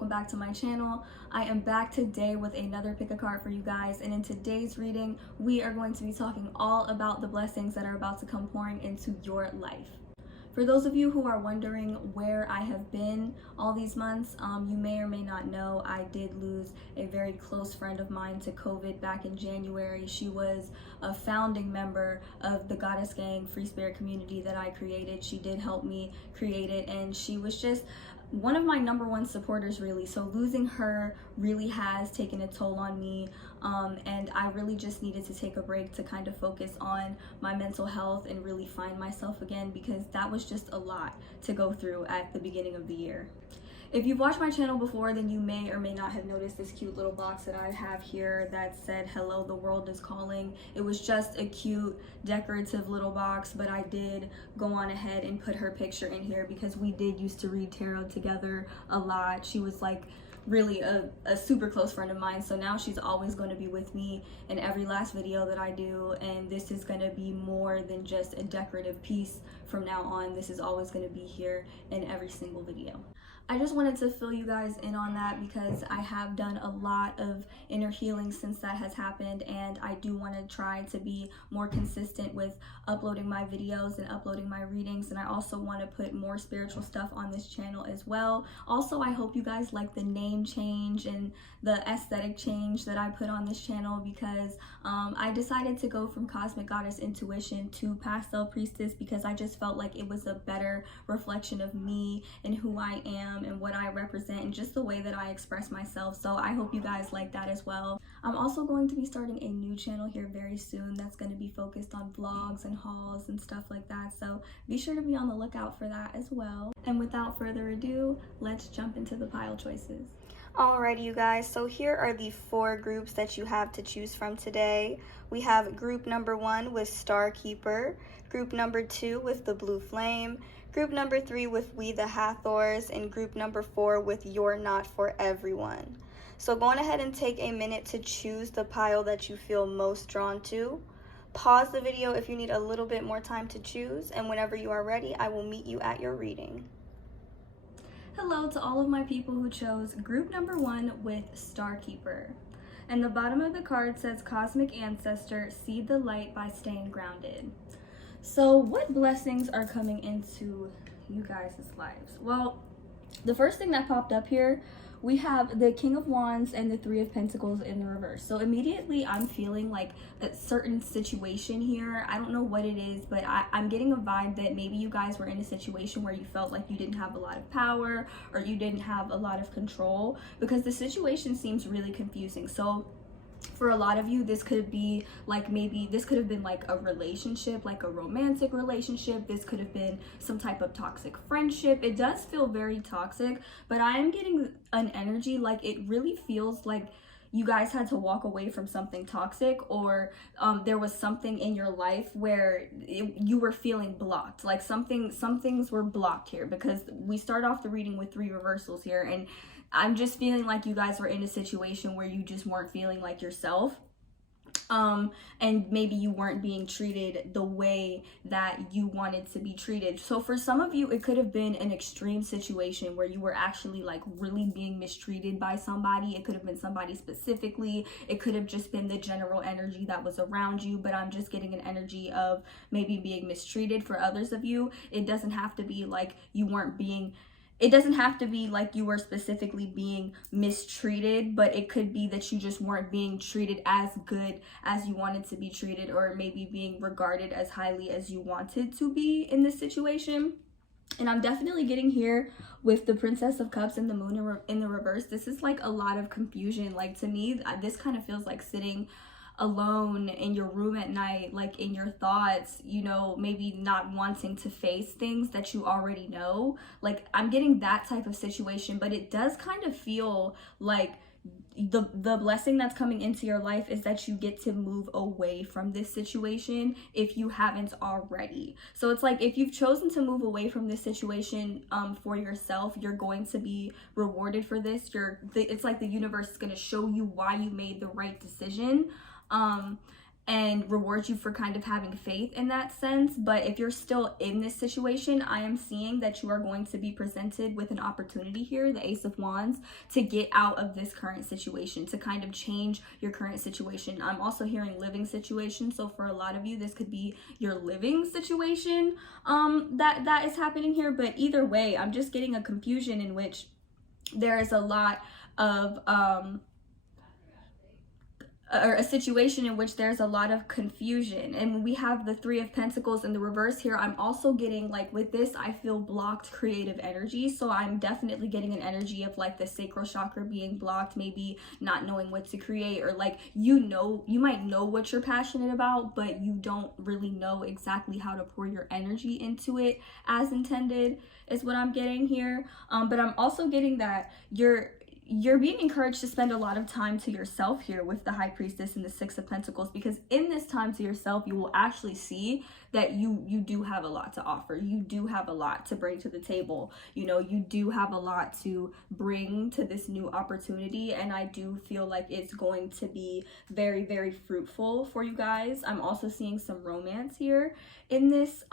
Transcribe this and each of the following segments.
welcome back to my channel. I am back today with another pick a card for you guys, and in today's reading we are going to be talking all about the blessings that are about to come pouring into your life. For those of you who are wondering where I have been all these months, you may or may not know I did lose a very close friend of mine to COVID back in January. She was a founding member of the Goddess Gang free spirit community that I created. She did help me create it, and she was just one of my number one supporters, really. So losing her really has taken a toll on me, and I really just needed to take a break to kind of focus on my mental health and really find myself again, because that was just a lot to go through at the beginning of the year. If you've watched my channel before, then you may or may not have noticed this cute little box that I have here that said, "Hello, the world is calling." It was just a cute decorative little box, but I did go on ahead and put her picture in here because we did used to read tarot together a lot. She was like really a super close friend of mine, so now she's always going to be with me in every last video that I do, and this is going to be more than just a decorative piece from now on. This is always going to be here in every single video. I just wanted to fill you guys in on that because I have done a lot of inner healing since that has happened, and I do want to try to be more consistent with uploading my videos and uploading my readings, and I also want to put more spiritual stuff on this channel as well. Also, I hope you guys like the name change and the aesthetic change that I put on this channel, because I decided to go from Cosmic Goddess Intuition to Pastel Priestess because I just felt like it was a better reflection of me and who I am and what I represent and just the way that I express myself. So I hope you guys like that as well. I'm also going to be starting a new channel here very soon that's going to be focused on vlogs and hauls and stuff like that, so be sure to be on the lookout for that as well. And without further ado, let's jump into the pile choices. Alrighty, you guys, so here are the 4 groups that you have to choose from today. We have group number 1 with Star Keeper, group number 2 with the Blue Flame, group number 3 with We The Hathors, and group number 4 with You're Not For Everyone. So go on ahead and take a minute to choose the pile that you feel most drawn to. Pause the video if you need a little bit more time to choose, and whenever you are ready, I will meet you at your reading. Hello to all of my people who chose group number 1 with Star Keeper. And the bottom of the card says, "Cosmic Ancestor, see the light by staying grounded." So what blessings are coming into you guys' lives? Well, the first thing that popped up here, we have the King of Wands and the 3 of Pentacles in the reverse. So immediately I'm feeling like a certain situation here. I don't know what it is, but I'm getting a vibe that maybe you guys were in a situation where you felt like you didn't have a lot of power or you didn't have a lot of control, because the situation seems really confusing. So for a lot of you, this could be like, maybe this could have been like a relationship, like a romantic relationship. This could have been some type of toxic friendship. It does feel very toxic, but I am getting an energy like it really feels like you guys had to walk away from something toxic, or there was something in your life where you were feeling blocked. Like some things were blocked here, because we start off the reading with 3 reversals here, and I'm just feeling like you guys were in a situation where you just weren't feeling like yourself. And maybe you weren't being treated the way that you wanted to be treated. So for some of you, it could have been an extreme situation where you were actually like really being mistreated by somebody. It could have been somebody specifically. It could have just been the general energy that was around you, but I'm just getting an energy of maybe being mistreated. For others of you, it doesn't have to be like you weren't being It doesn't have to be like you were specifically being mistreated, but it could be that you just weren't being treated as good as you wanted to be treated, or maybe being regarded as highly as you wanted to be in this situation. And I'm definitely getting here with the Princess of Cups and the Moon in the reverse. This is like a lot of confusion. Like, to me, this kind of feels like sitting alone in your room at night, like in your thoughts, you know, maybe not wanting to face things that you already know. Like, I'm getting that type of situation, but it does kind of feel like the blessing that's coming into your life is that you get to move away from this situation if you haven't already. So it's like, if you've chosen to move away from this situation for yourself, you're going to be rewarded for this. It's like the universe is going to show you why you made the right decision. and reward you for kind of having faith in that sense. But if you're still in this situation, I am seeing that you are going to be presented with an opportunity here, the Ace of Wands, to get out of this current situation, to kind of change your current situation. I'm also hearing living situation, so for a lot of you, this could be your living situation that is happening here. But either way, I'm just getting a confusion in which there is a lot of or a situation in which there's a lot of confusion. And when we have the Three of Pentacles in the reverse here, I'm also getting, like, with this, I feel blocked creative energy. So I'm definitely getting an energy of like the sacral chakra being blocked, maybe not knowing what to create, or like, you might know what you're passionate about, but you don't really know exactly how to pour your energy into it as intended, is what I'm getting here. But I'm also getting that you're being encouraged to spend a lot of time to yourself here with the High Priestess and the Six of Pentacles, because in this time to yourself, you will actually see that you do have a lot to offer. You do have a lot to bring to the table. You know, you do have a lot to bring to this new opportunity, and I do feel like it's going to be very, very fruitful for you guys. I'm also seeing some romance here in this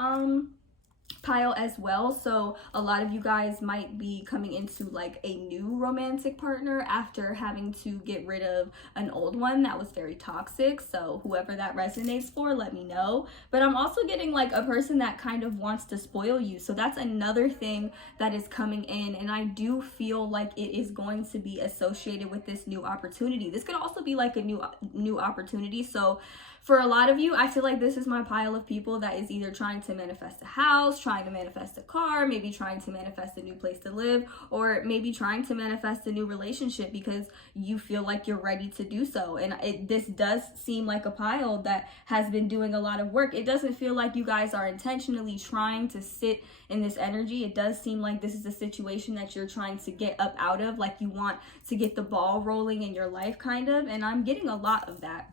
pile as well. So a lot of you guys might be coming into like a new romantic partner after having to get rid of an old one that was very toxic. So whoever that resonates for, let me know. But I'm also getting like a person that kind of wants to spoil you. So that's another thing that is coming in, and I do feel like it is going to be associated with this new opportunity. This could also be like a new opportunity. So for a lot of you, I feel like this is my pile of people that is either trying to manifest a house, trying to manifest a car, maybe trying to manifest a new place to live, or maybe trying to manifest a new relationship because you feel like you're ready to do so. And this does seem like a pile that has been doing a lot of work. It doesn't feel like you guys are intentionally trying to sit in this energy. It does seem like this is a situation that you're trying to get up out of, like you want to get the ball rolling in your life kind of, and I'm getting a lot of that.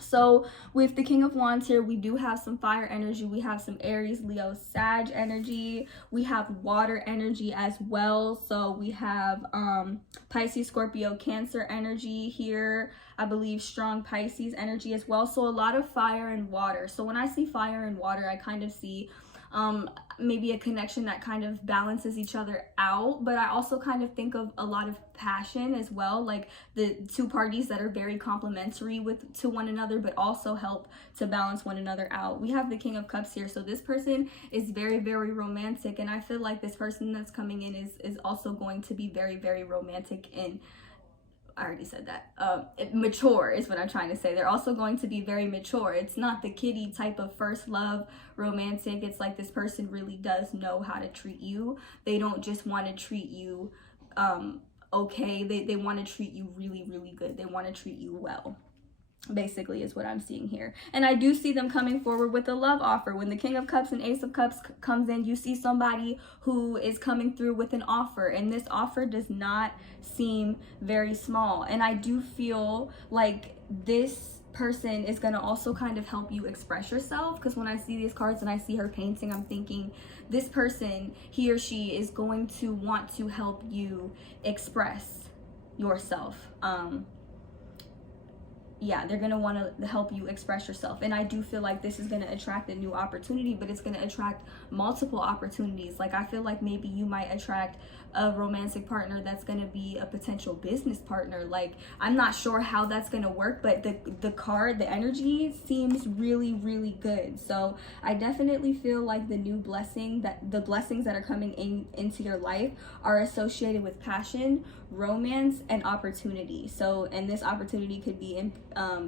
So with the King of Wands here, we do have some fire energy. We have some Aries, Leo, Sag energy. We have water energy as well. So we have Pisces, Scorpio, Cancer energy here. I believe strong Pisces energy as well. So a lot of fire and water. So when I see fire and water, I kind of see maybe a connection that kind of balances each other out, but I also kind of think of a lot of passion as well, like the two parties that are very complementary to one another, but also help to balance one another out. We have the King of Cups here, so this person is very, very romantic, and I feel like this person that's coming in is also going to be very, very romantic, and I already said that. Mature is what I'm trying to say. They're also going to be very mature. It's not the kiddie type of first love romantic. It's like this person really does know how to treat you. They don't just want to treat you okay. They want to treat you really, really good. They want to treat you well, basically, is what I'm seeing here. And I do see them coming forward with a love offer. When the King of Cups and Ace of Cups comes in, you see somebody who is coming through with an offer, and this offer does not seem very small. And I do feel like this person is going to also kind of help you express yourself, because when I see these cards and I see her painting, I'm thinking this person, he or she, is going to want to help you express yourself. Yeah, they're going to want to help you express yourself. And I do feel like this is going to attract a new opportunity, but it's going to attract multiple opportunities. Like, I feel like maybe you might attract a romantic partner that's going to be a potential business partner. Like, I'm not sure how that's going to work, but the energy seems really, really good. So I definitely feel like the blessings that are coming into your life are associated with passion, romance, and opportunity. So, and this opportunity could be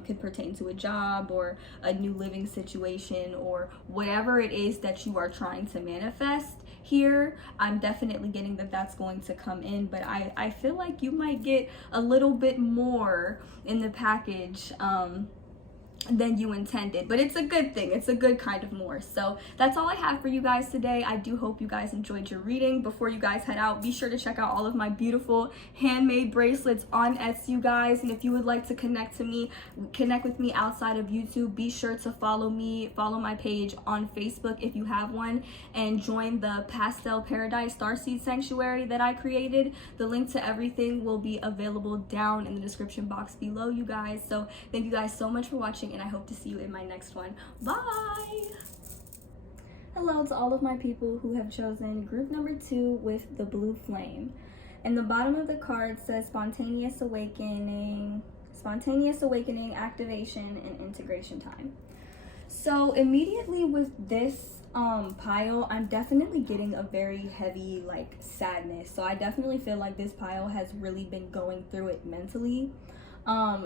could pertain to a job or a new living situation or whatever it is that you are trying to manifest here. I'm definitely getting that that's going to come in, but I feel like you might get a little bit more in the package than you intended, but it's a good thing. It's a good kind of more. So that's all I have for you guys today. I do hope you guys enjoyed your reading. Before you guys head out, be sure to check out all of my beautiful handmade bracelets on Etsy, you guys. And if you would like to connect with me outside of YouTube, be sure to follow my page on Facebook if you have one, and join the Pastel Paradise Starseed Sanctuary that I created. The link to everything will be available down in the description box below, you guys. So thank you guys so much for watching, and and I hope to see you in my next one. Bye! Hello to all of my people who have chosen group number 2 with the blue flame. And the bottom of the card says spontaneous awakening, activation, and integration time. So immediately with this pile, I'm definitely getting a very heavy like sadness. So I definitely feel like this pile has really been going through it mentally.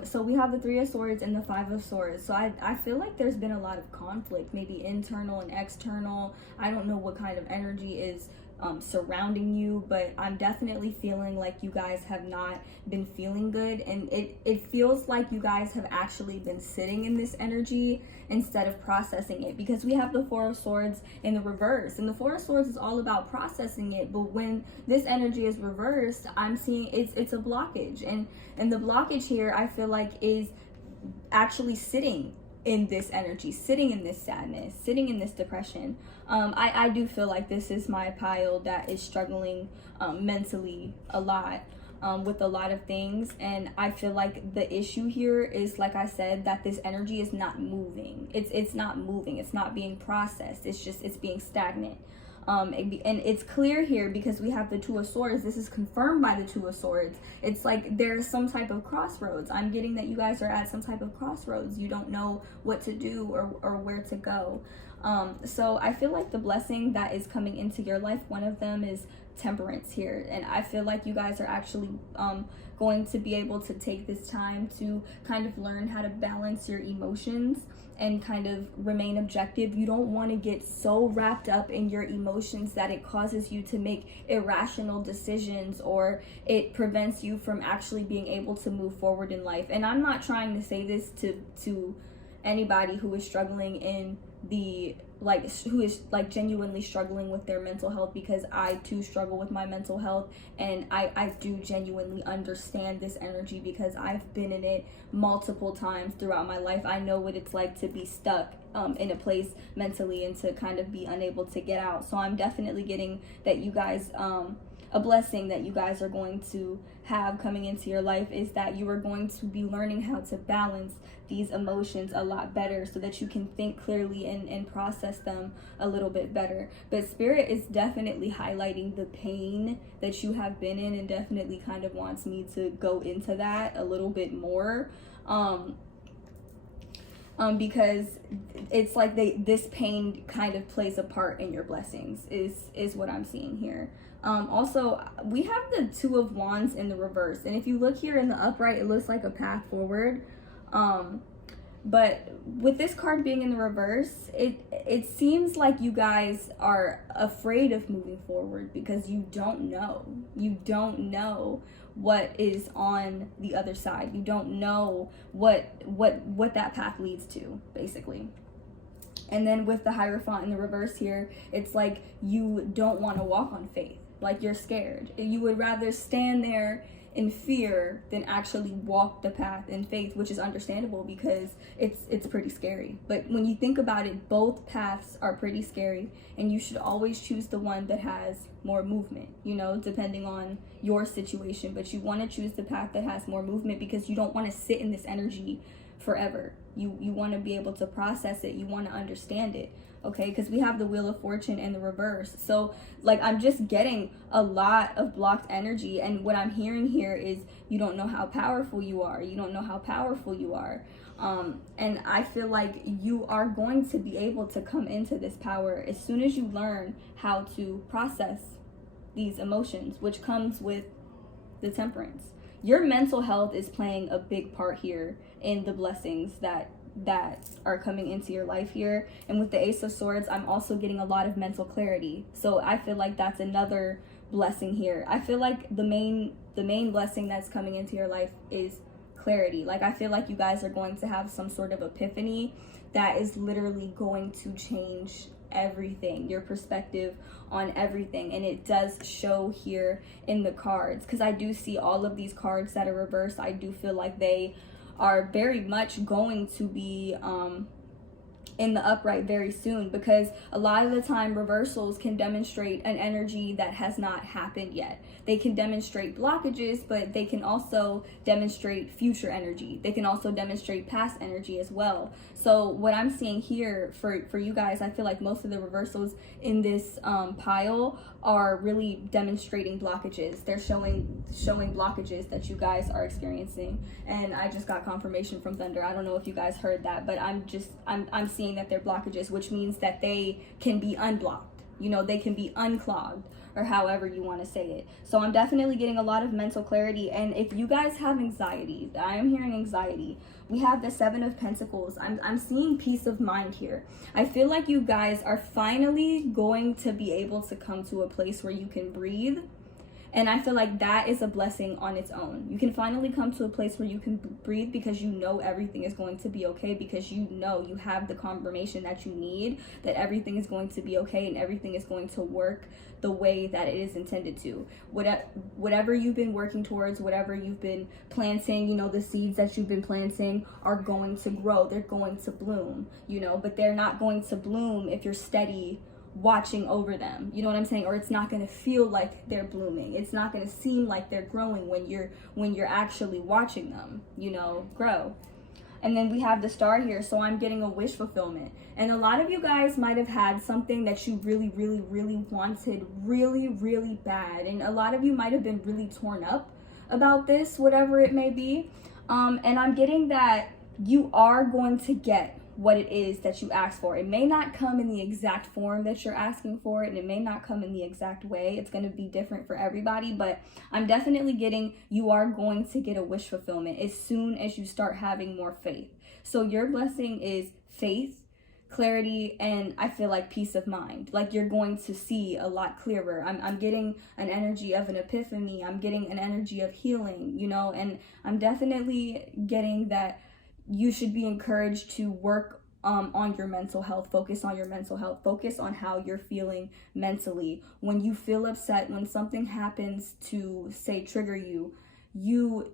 So we have the 3 of Swords and the 5 of Swords. So I feel like there's been a lot of conflict, maybe internal and external. I don't know what kind of energy is surrounding you, but I'm definitely feeling like you guys have not been feeling good, and it feels like you guys have actually been sitting in this energy instead of processing it, because we have the 4 of Swords in the reverse, and the 4 of Swords is all about processing it. But when this energy is reversed, I'm seeing it's a blockage, and the blockage here I feel like is actually sitting in this energy, sitting in this sadness, sitting in this depression. I do feel like this is my pile that is struggling mentally a lot with a lot of things, and I feel like the issue here is, like I said, that this energy is not moving. It's not moving. It's not being processed. It's being stagnant. And it's clear here because we have the 2 of Swords. This is confirmed by the 2 of Swords. It's like there's some type of crossroads. I'm getting that you guys are at some type of crossroads. You don't know what to do or where to go. So I feel like the blessing that is coming into your life, one of them is temperance here. And I feel like you guys are actually going to be able to take this time to kind of learn how to balance your emotions and kind of remain objective. You don't want to get so wrapped up in your emotions that it causes you to make irrational decisions, or it prevents you from actually being able to move forward in life. And I'm not trying to say this to anybody who is struggling in the who is genuinely struggling with their mental health, because I too struggle with my mental health, and I do genuinely understand this energy because I've been in it multiple times throughout my life. I know what it's like to be stuck in a place mentally and to kind of be unable to get out. So I'm definitely getting that you guys a blessing that you guys are going to have coming into your life is that you are going to be learning how to balance these emotions a lot better so that you can think clearly and process them a little bit better. But Spirit is definitely highlighting the pain that you have been in, and definitely kind of wants me to go into that a little bit more. Because it's like this pain kind of plays a part in your blessings is what I'm seeing here. Also, we have the 2 of Wands in the reverse, and if you look here in the upright, it looks like a path forward. But with this card being in the reverse, it seems like you guys are afraid of moving forward because you don't know what is on the other side. You don't know what that path leads to, basically. And then with the Hierophant in the reverse here, it's like you don't want to walk on faith. Like you're scared. You would rather stand there in fear than actually walk the path in faith, which is understandable because it's pretty scary. But when you think about it, both paths are pretty scary, and you should always choose the one that has more movement, you know, depending on your situation. But you want to choose the path that has more movement because you don't want to sit in this energy forever. You want to be able to process it. You want to understand it. Okay, because we have the Wheel of Fortune in the reverse. So like I'm just getting a lot of blocked energy, and what I'm hearing here is you don't know how powerful you are. You don't know how powerful you are. And I feel like you are going to be able to come into this power as soon as you learn how to process these emotions, which comes with the Temperance. Your mental health is playing a big part here in the blessings that are coming into your life here. And with the Ace of Swords, I'm also getting a lot of mental clarity. So I feel like that's another blessing here. I feel like the main blessing that's coming into your life is clarity. Like I feel like you guys are going to have some sort of epiphany that is literally going to change everything, your perspective on everything. And it does show here in the cards, because I do see all of these cards that are reversed. I do feel like they are very much going to be in the upright very soon, because a lot of the time reversals can demonstrate an energy that has not happened yet. They can demonstrate blockages, but they can also demonstrate future energy. They can also demonstrate past energy as well. So what I'm seeing here for you guys, I feel like most of the reversals in this pile are really demonstrating blockages. They're showing blockages that you guys are experiencing. And I just got confirmation from Thunder. I don't know if you guys heard that, but I'm seeing that they're blockages, which means that they can be unblocked. You know, they can be unclogged, or however you want to say it. So I'm definitely getting a lot of mental clarity. And if you guys have anxiety, I am hearing anxiety. We have the Seven of Pentacles. I'm seeing peace of mind here. I feel like you guys are finally going to be able to come to a place where you can breathe. And I feel like that is a blessing on its own. You can finally come to a place where you can breathe, because you know everything is going to be okay, because you know you have the confirmation that you need, that everything is going to be okay and everything is going to work the way that it is intended to. Whatever you've been working towards, whatever you've been planting, you know, the seeds that you've been planting are going to grow. They're going to bloom, you know, but they're not going to bloom if you're steady watching over them, you know what I'm saying? Or it's not going to feel like they're blooming. It's not going to seem like they're growing when you're actually watching them, you know, grow. And then we have the Star here, so I'm getting a wish fulfillment. And a lot of you guys might have had something that you really wanted really bad, and a lot of you might have been really torn up about this, whatever it may be. And I'm getting that you are going to get what it is that you asked for. It may not come in the exact form that you're asking for, and it may not come in the exact way. It's going to be different for everybody, but I'm definitely getting you are going to get a wish fulfillment as soon as you start having more faith. So your blessing is faith, clarity, and I feel like peace of mind. Like you're going to see a lot clearer. I'm getting an energy of an epiphany. I'm getting an energy of healing, you know, and I'm definitely getting that you should be encouraged to work on your mental health. Focus on your mental health. Focus on how you're feeling mentally. When you feel upset, when something happens to, say, trigger you, you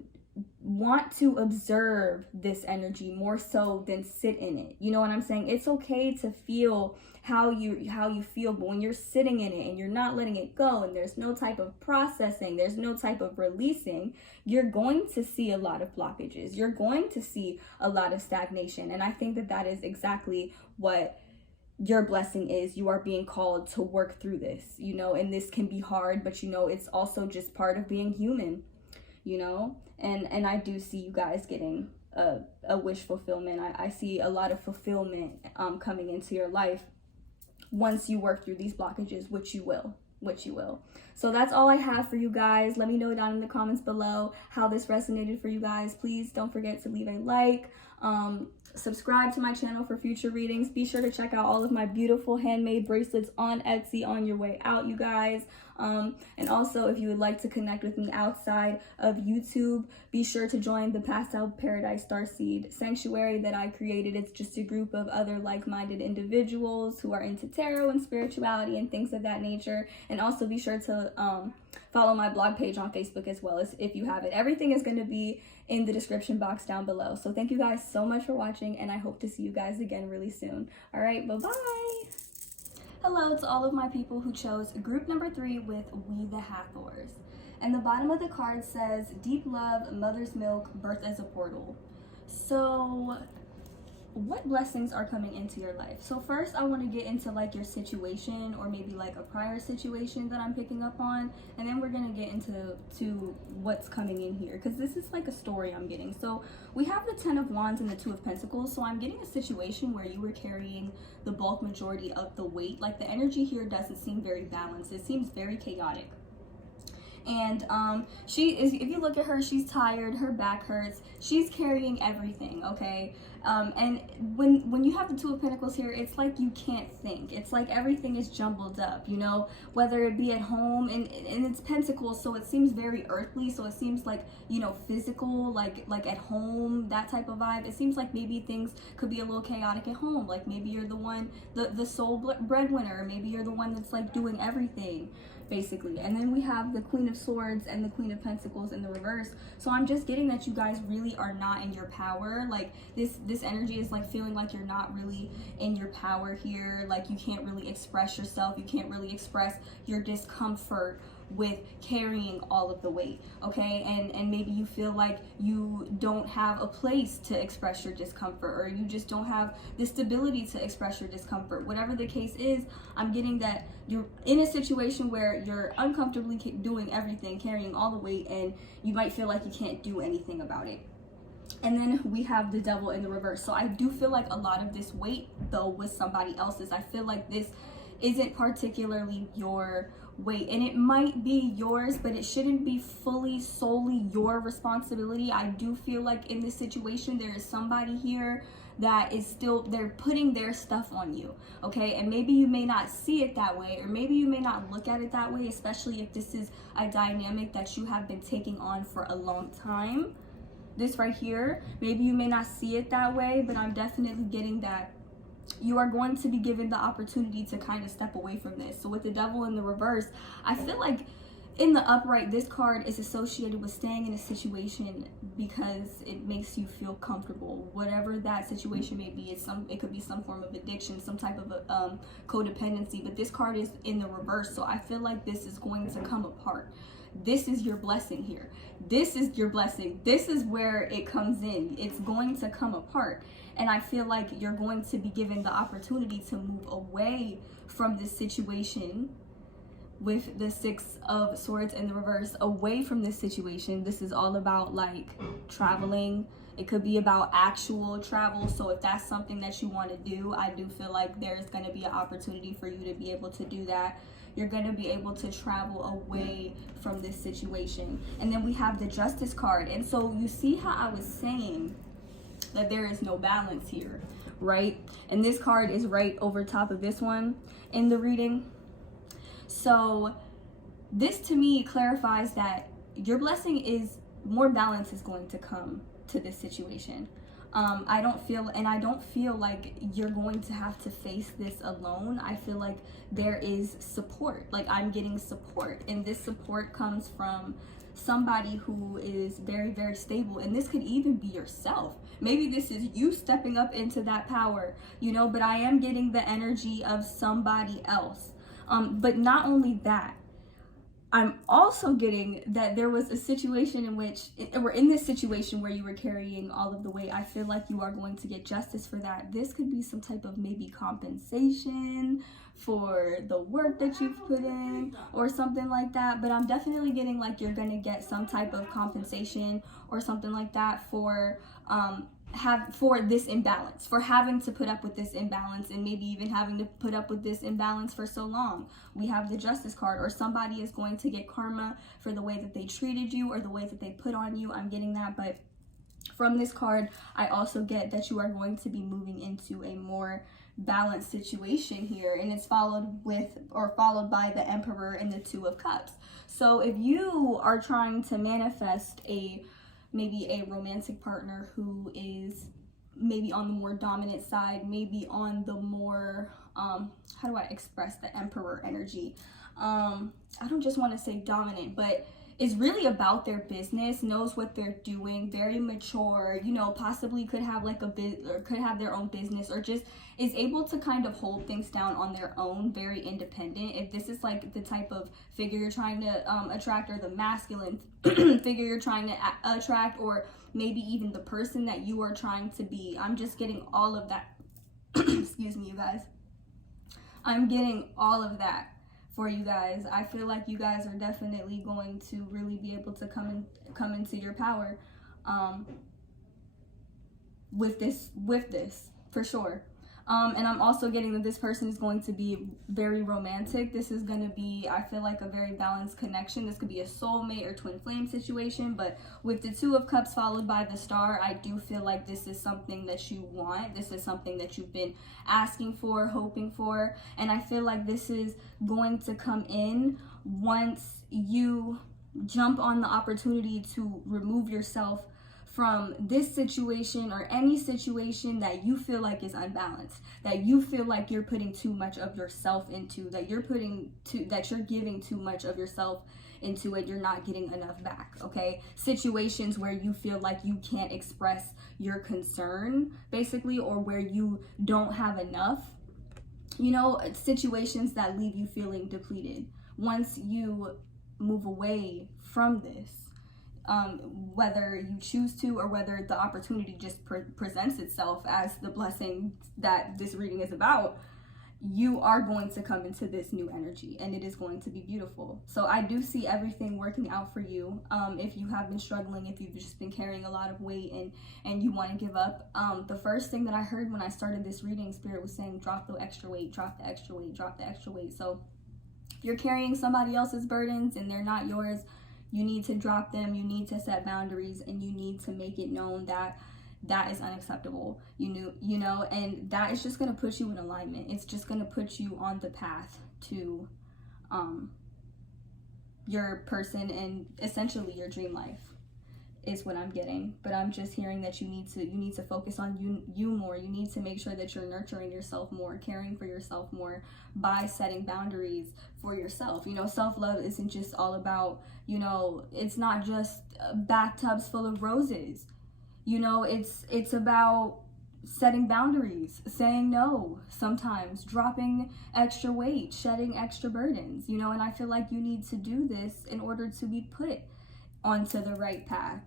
want to observe this energy more so than sit in it. You know what I'm saying? It's okay to feel how you feel, but when you're sitting in it and you're not letting it go, and there's no type of processing, there's no type of releasing, you're going to see a lot of blockages. You're going to see a lot of stagnation. And I think that that is exactly what your blessing is. You are being called to work through this, you know, and this can be hard, but you know, it's also just part of being human, you know. And I do see you guys getting a wish fulfillment. I see a lot of fulfillment coming into your life once you work through these blockages, which you will. So that's all I have for you guys. Let me know down in the comments below how this resonated for you guys. Please don't forget to leave a like, subscribe to my channel for future readings. Be sure to check out all of my beautiful handmade bracelets on Etsy on your way out, you guys. And also, if you would like to connect with me outside of YouTube, be sure to join the Pastel Paradise Starseed Sanctuary that I created. It's just a group of other like-minded individuals who are into tarot and spirituality and things of that nature. And also be sure to follow my blog page on Facebook as well, as if you have it. Everything is going to be in the description box down below. So thank you guys so much for watching, and I hope to see you guys again really soon. All right, bye-bye. Hello to all of my people who chose group number 3 with We The Hathors. And the bottom of the card says, deep love, mother's milk, birth as a portal. So what blessings are coming into your life? So first I want to get into like your situation, or maybe like a prior situation that I'm picking up on, and then we're going to get into what's coming in here, because this is like a story I'm getting. So we have the 10 of Wands and the 2 of Pentacles. So I'm getting a situation where you were carrying the bulk majority of the weight. Like the energy here doesn't seem very balanced. It seems very chaotic. And she is, if you look at her, she's tired, her back hurts, she's carrying everything, okay? And when you have the 2 of Pentacles here, it's like you can't think. It's like everything is jumbled up, you know, whether it be at home, and it's Pentacles, so it seems very earthly, so it seems like, you know, physical, like at home, that type of vibe. It seems like maybe things could be a little chaotic at home, like maybe you're the one, the sole breadwinner, maybe you're the one that's like doing everything. basically. And then we have the Queen of Swords and the Queen of Pentacles in the reverse. So I'm just getting that you guys really are not in your power. Like this energy is like feeling like you're not really in your power here. Like you can't really express yourself. You can't really express your discomfort with carrying all of the weight, okay? And maybe you feel like you don't have a place to express your discomfort, or you just don't have the stability to express your discomfort. Whatever the case is, I'm getting that you're in a situation where you're uncomfortably doing everything, carrying all the weight, and you might feel like you can't do anything about it. And then we have the Devil in the reverse. So I do feel like a lot of this weight though was somebody else's. I feel like this isn't particularly your weight, and it might be yours, but it shouldn't be solely your responsibility. I do feel like in this situation there is somebody here that is still, they're putting their stuff on you, okay? And maybe you may not see it that way, or maybe you may not look at it that way, especially if this is a dynamic that you have been taking on for a long time. This right here, maybe you may not see it that way, but I'm definitely getting that you are going to be given the opportunity to kind of step away from this. So with the Devil in the reverse, I feel like in the upright, this card is associated with staying in a situation because it makes you feel comfortable. Whatever that situation may be, it could be some form of addiction, some type of codependency, but this card is in the reverse. So I feel like this is going to come apart. This is your blessing here. This is your blessing. This is where it comes in. It's going to come apart. And I feel like you're going to be given the opportunity to move away from this situation with the Six of Swords in the reverse, away from this situation. This is all about like traveling. It could be about actual travel. So if that's something that you want to do, I do feel like there's going to be an opportunity for you to be able to do that. You're going to be able to travel away from this situation. And then we have the Justice card. And so you see how I was saying that there is no balance here, right? And this card is right over top of this one in the reading. So this to me clarifies that your blessing is, more balance is going to come to this situation. I don't feel like you're going to have to face this alone. I feel like there is support. Like I'm getting support, and this support comes from somebody who is very, very stable. And this could even be yourself. Maybe this is you stepping up into that power, you know, but I am getting the energy of somebody else. But not only that, I'm also getting that there was a situation in which, or in this situation where you were carrying all of the weight. I feel like you are going to get justice for that. This could be some type of maybe compensation for the work that you've put in or something like that. But I'm definitely getting like you're going to get some type of compensation or something like that for this imbalance, for having to put up with this imbalance, and maybe even having to put up with this imbalance for so long. We have the Justice card, or somebody is going to get karma for the way that they treated you or the way that they put on you. I'm getting that. But from this card, I also get that you are going to be moving into a more balanced situation here, and it's followed by the Emperor and the Two of Cups. So if you are trying to manifest maybe a romantic partner who is maybe on the more dominant side, maybe on the more, how do I express the Emperor energy? I don't just want to say dominant, but is really about their business, knows what they're doing, very mature, you know, possibly could have like could have their own business, or just is able to kind of hold things down on their own, very independent. If this is like the type of figure you're trying to attract, or the masculine figure you're trying to attract, or maybe even the person that you are trying to be, I'm just getting all of that. Excuse me, you guys. I'm getting all of that for you guys. I feel like you guys are definitely going to really be able to come into your power with this for sure. And I'm also getting that this person is going to be very romantic. This is going to be, I feel like, a very balanced connection. This could be a soulmate or twin flame situation, but with the Two of Cups followed by the Star, I do feel like this is something that you want. This is something that you've been asking for, hoping for, and I feel like this is going to come in once you jump on the opportunity to remove yourself from this situation or any situation that you feel like is unbalanced, that you feel like you're putting too much of yourself into, that you're giving too much of yourself into it, you're not getting enough back, okay? Situations where you feel like you can't express your concern, basically, or where you don't have enough, you know, situations that leave you feeling depleted. Once you move away from this, whether you choose to or whether the opportunity just presents itself as the blessing that this reading is about, you are going to come into this new energy and it is going to be beautiful. So I do see everything working out for you. If you have been struggling, if you've just been carrying a lot of weight and you want to give up, the first thing that I heard when I started this reading, Spirit was saying, drop the extra weight, drop the extra weight, drop the extra weight. So if you're carrying somebody else's burdens and they're not yours, you need to drop them, you need to set boundaries, and you need to make it known that that is unacceptable, you know, and that is just going to put you in alignment. It's just going to put you on the path to your person and essentially your dream life is what I'm getting. But I'm just hearing that you need to focus on you more. You need to make sure that you're nurturing yourself more, caring for yourself more by setting boundaries for yourself. You know, self-love isn't just all about, you know, it's not just bathtubs full of roses. You know, it's about setting boundaries, saying no sometimes, dropping extra weight, shedding extra burdens, you know, and I feel like you need to do this in order to be put onto the right path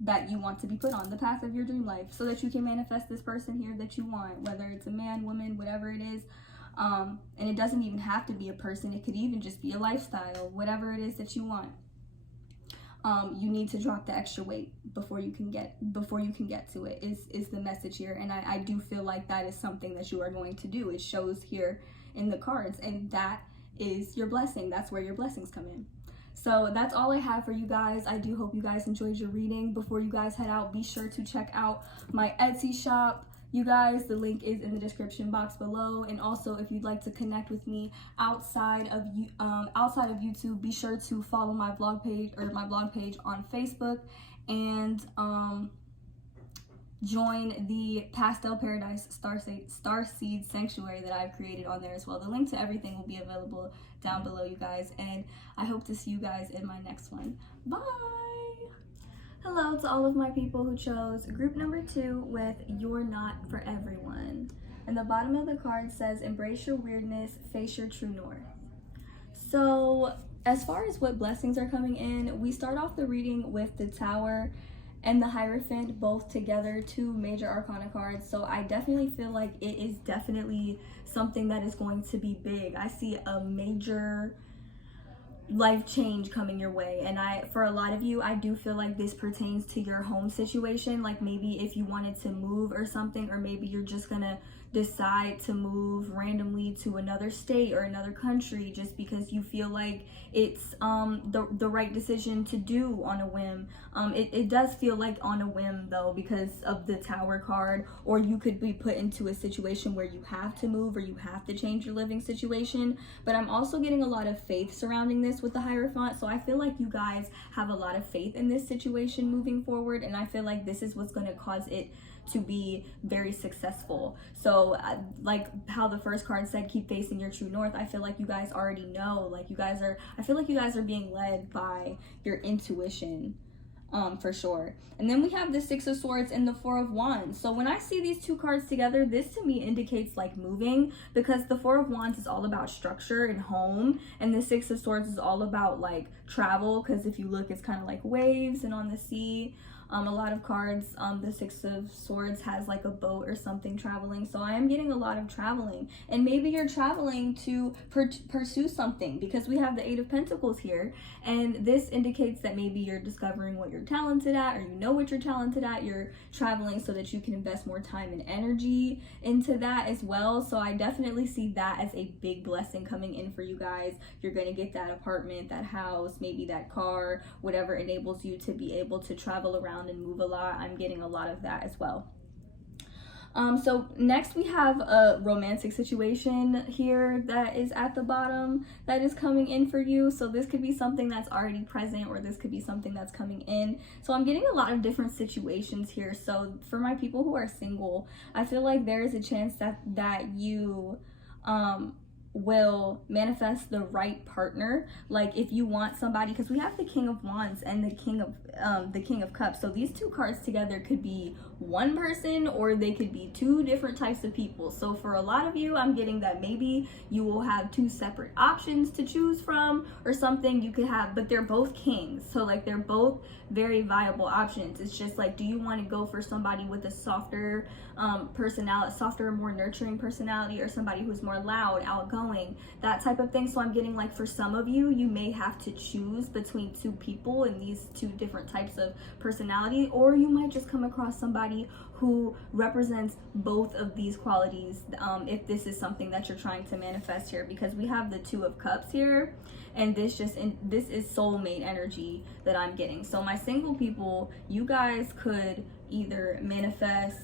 that you want to be put on, the path of your dream life, so that you can manifest this person here that you want, whether it's a man, woman, whatever it is. And it doesn't even have to be a person. It could even just be a lifestyle, whatever it is that you want. You need to drop the extra weight before you can get to it is the message here. And I do feel like that is something that you are going to do. It shows here in the cards, and that is your blessing. That's where your blessings come in. So that's all I have for you guys. I do hope you guys enjoyed your reading. Before you guys head out, be sure to check out my Etsy shop. You guys, the link is in the description box below. And also, if you'd like to connect with me outside of YouTube, be sure to follow my blog page on Facebook, and join the Pastel Paradise Starseed Sanctuary that I've created on there as well. The link to everything will be available down below, you guys, and I hope to see you guys in my next one. Bye! Hello to all of my people who chose group number 2 with You're Not For Everyone. And the bottom of the card says, embrace your weirdness, face your true north. So as far as what blessings are coming in, we start off the reading with the Tower and the Hierophant both together, 2 major arcana cards. So I definitely feel like it is definitely something that is going to be big. I see a major life change coming your way, and for a lot of you, I do feel like this pertains to your home situation. Like maybe if you wanted to move or something, or maybe you're just gonna decide to move randomly to another state or another country just because you feel like it's the right decision to do on a whim. It does feel like on a whim though, because of the Tower card, or you could be put into a situation where you have to move or you have to change your living situation. But I'm also getting a lot of faith surrounding this with the Hierophant, so I feel like you guys have a lot of faith in this situation moving forward, and I feel like this is what's going to cause it to be very successful. So like how the first card said, keep facing your true north, I feel like you guys already know, like I feel like you guys are being led by your intuition, for sure. And then we have the 6 of Swords and the 4 of Wands. So when I see these 2 cards together, this to me indicates like moving, because the 4 of Wands is all about structure and home, and the 6 of Swords is all about like travel, because if you look, it's kind of like waves and on the sea. A lot of cards, the 6 of Swords has like a boat or something traveling. So I am getting a lot of traveling, and maybe you're traveling to pursue something, because we have the 8 of Pentacles here, and this indicates that maybe you're discovering what you're talented at, or you know what you're talented at. You're traveling so that you can invest more time and energy into that as well. So I definitely see that as a big blessing coming in for you guys. You're going to get that apartment, that house, maybe that car, whatever enables you to be able to travel around and move a lot. I'm getting a lot of that as well. So next we have a romantic situation here that is at the bottom that is coming in for you. So this could be something that's already present, or this could be something that's coming in. So I'm getting a lot of different situations here. So for my people who are single, I feel like there is a chance that you will manifest the right partner. Like if you want somebody, because we have the King of Wands and the King of Cups, so these two cards together could be one person, or they could be two different types of people. So for a lot of you, I'm getting that maybe you will have two separate options to choose from, or something. You could have, but they're both kings, so like they're both very viable options. It's just like, do you want to go for somebody with a softer personality, softer, more nurturing personality, or somebody who's more loud, outgoing, that type of thing? So I'm getting like, for some of you, you may have to choose between two people in these two different types of personality, or you might just come across somebody who represents both of these qualities, if this is something that you're trying to manifest here, because we have the Two of Cups here, and this is soulmate energy that I'm getting. So my single people, you guys could either manifest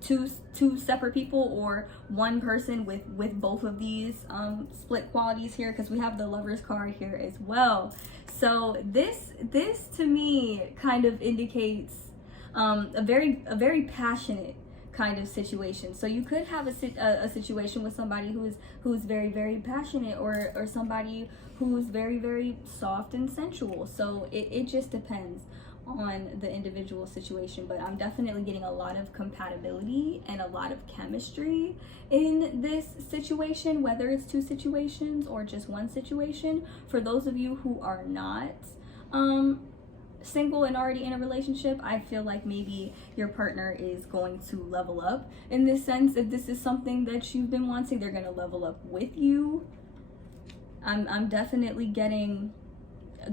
two separate people, or one person with both of these split qualities here, because we have the Lovers card here as well. So this to me kind of indicates a very passionate kind of situation. So you could have a situation with somebody who's very passionate, or somebody who's very soft and sensual. So it just depends on the individual situation, but I'm definitely getting a lot of compatibility and a lot of chemistry in this situation, whether it's two situations or just one situation. For those of you who are not single and already in a relationship, I feel like maybe your partner is going to level up in this sense. If this is something that you've been wanting, they're going to level up with you. I'm definitely getting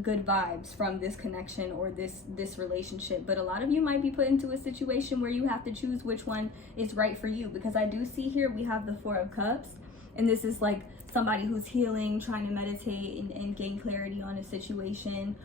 good vibes from this connection or this relationship, but a lot of you might be put into a situation where you have to choose which one is right for you, because I do see here we have the Four of Cups, and this is like somebody who's healing, trying to meditate and gain clarity on a situation.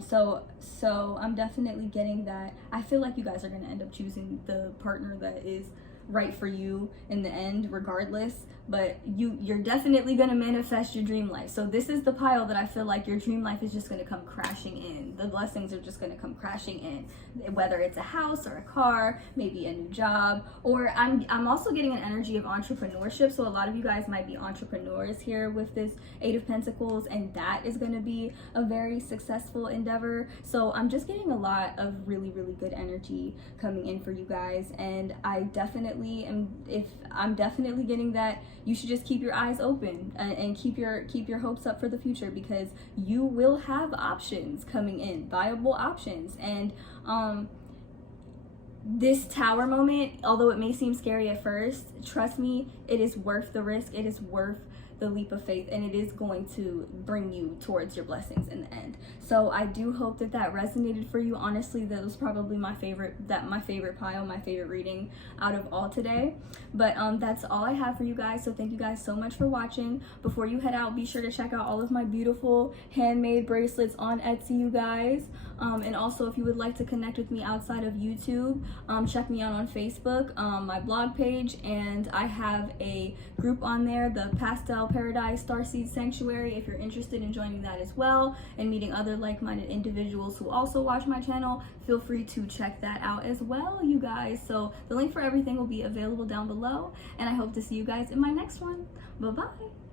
So I'm definitely getting that. I feel like you guys are going to end up choosing the partner that is right for you in the end, regardless, but you're definitely going to manifest your dream life. So this is the pile that I feel like your dream life is just going to come crashing in. The blessings are just going to come crashing in, whether it's a house or a car, maybe a new job, or I'm also getting an energy of entrepreneurship. So a lot of you guys might be entrepreneurs here with this Eight of Pentacles, and that is going to be a very successful endeavor. So I'm just getting a lot of really good energy coming in for you guys, and I definitely I'm definitely getting that you should just keep your eyes open and keep your hopes up for the future, because you will have options coming in, viable options. And this Tower moment, although it may seem scary at first, trust me, it is worth the risk. It is worth the leap of faith, and it is going to bring you towards your blessings in the end. So I do hope that resonated for you. Honestly, that was probably my favorite pile, my favorite reading out of all today. But that's all I have for you guys. So thank you guys so much for watching. Before you head out, be sure to check out all of my beautiful handmade bracelets on Etsy, you guys. And also, if you would like to connect with me outside of YouTube, check me out on Facebook, my blog page, and I have a group on there, the Pastel Paradise Starseed Sanctuary, if you're interested in joining that as well and meeting other like-minded individuals who also watch my channel. Feel free to check that out as well, you guys. So the link for everything will be available down below, and I hope to see you guys in my next one. Bye bye.